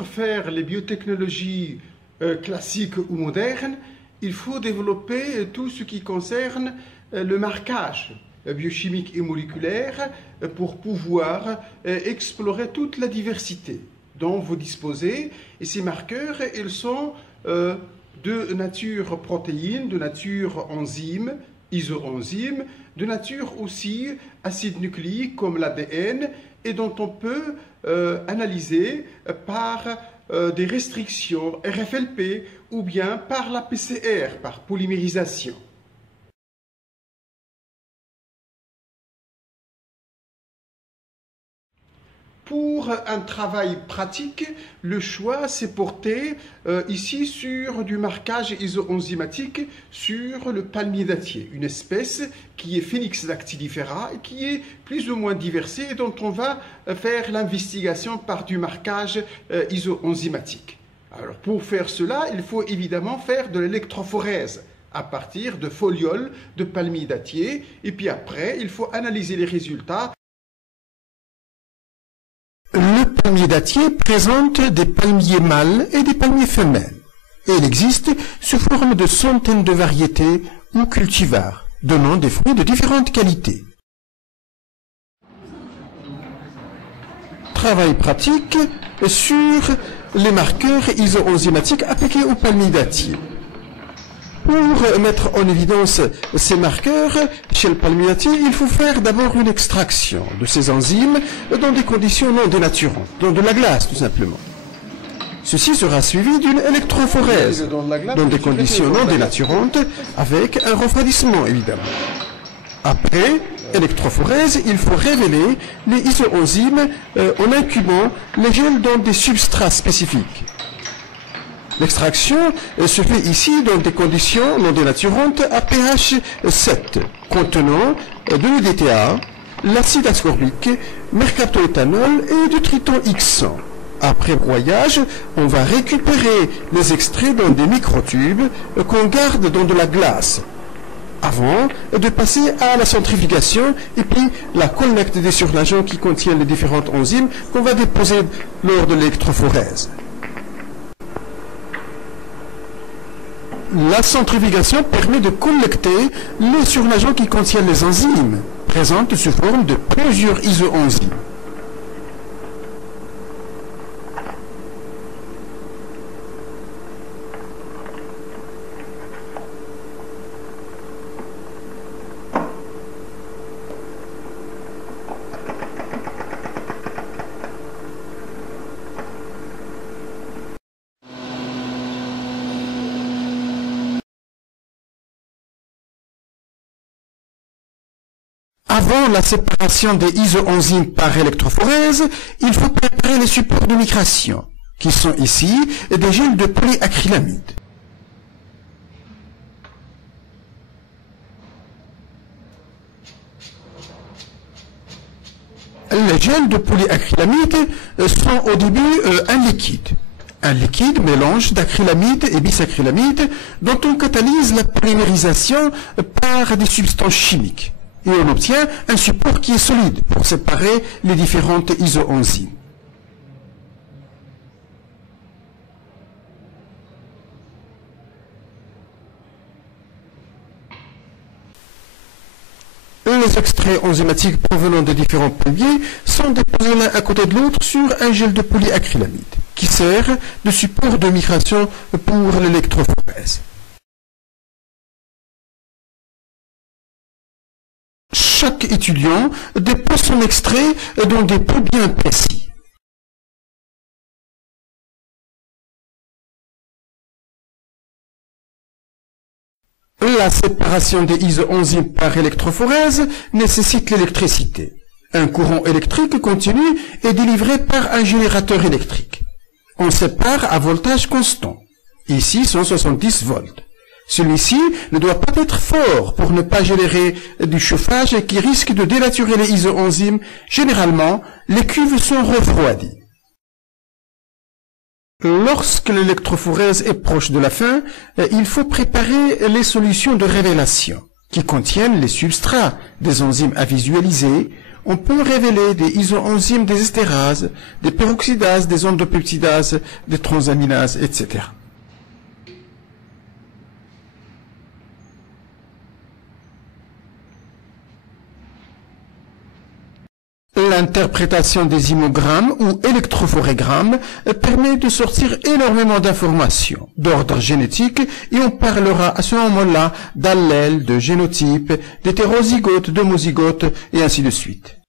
pour faire les biotechnologies classiques ou modernes, il faut développer tout ce qui concerne le marquage biochimique et moléculaire pour pouvoir explorer toute la diversité dont vous disposez. Et ces marqueurs, ils sont de nature protéine, de nature enzyme, isoenzyme, de nature aussi acide nucléique comme l'ADN, et dont on peut analyser par des restrictions RFLP ou bien par la PCR, par polymérisation. Pour un travail pratique, le choix s'est porté ici sur du marquage isoenzymatique sur le palmier dattier, une espèce qui est Phoenix dactylifera et qui est plus ou moins diversifiée et dont on va faire l'investigation par du marquage isoenzymatique. Alors pour faire cela, il faut évidemment faire de l'électrophorèse à partir de folioles de palmier dattier, et puis après il faut analyser les résultats. Le palmier dattier présente des palmiers mâles et des palmiers femelles, et il existe sous forme de centaines de variétés ou cultivars, donnant des fruits de différentes qualités. Travail pratique sur les marqueurs isoenzymatiques appliqués au palmier dattier. Pour mettre en évidence ces marqueurs chez le palmier dattier, il faut faire d'abord une extraction de ces enzymes dans des conditions non dénaturantes, dans de la glace tout simplement. Ceci sera suivi d'une électrophorèse dans des conditions non dénaturantes avec un refroidissement évidemment. Après électrophorèse, il faut révéler les isoenzymes en incubant les gels dans des substrats spécifiques. L'extraction se fait ici dans des conditions non dénaturantes à pH 7, contenant de l'EDTA, l'acide ascorbique, mercaptoéthanol et du triton X100. Après broyage, on va récupérer les extraits dans des microtubes qu'on garde dans de la glace, avant de passer à la centrifugation et puis la collecte des surnageants qui contiennent les différentes enzymes qu'on va déposer lors de l'électrophorèse. La centrifugation permet de collecter les surnageants qui contiennent les enzymes, présentes sous forme de plusieurs isoenzymes. Avant la séparation des isoenzymes par électrophorèse, il faut préparer les supports de migration, qui sont ici des gels de polyacrylamide. Les gels de polyacrylamide sont au début un liquide. Un liquide mélange d'acrylamide et bisacrylamide dont on catalyse la polymérisation par des substances chimiques. Et on obtient un support qui est solide pour séparer les différentes isoenzymes. Les extraits enzymatiques provenant de différents palmiers sont déposés l'un à côté de l'autre sur un gel de polyacrylamide qui sert de support de migration pour l'électrophorèse. Chaque étudiant dépose son extrait dans des pots bien précis. La séparation des isoenzymes par électrophorèse nécessite l'électricité. Un courant électrique continu est délivré par un générateur électrique. On sépare à voltage constant, ici 170 volts. Celui-ci ne doit pas être fort pour ne pas générer du chauffage qui risque de dénaturer les isoenzymes. Généralement, les cuves sont refroidies. Lorsque l'électrophorèse est proche de la fin, il faut préparer les solutions de révélation qui contiennent les substrats des enzymes à visualiser on peut révéler des isoenzymes des estérases, des peroxydases, des endopeptidases, des transaminases, etc. L'interprétation des hémogrammes ou électrophorégrammes permet de sortir énormément d'informations d'ordre génétique et on parlera à ce moment-là d'allèles, de génotypes, d'hétérozygotes, d'homozygotes et ainsi de suite.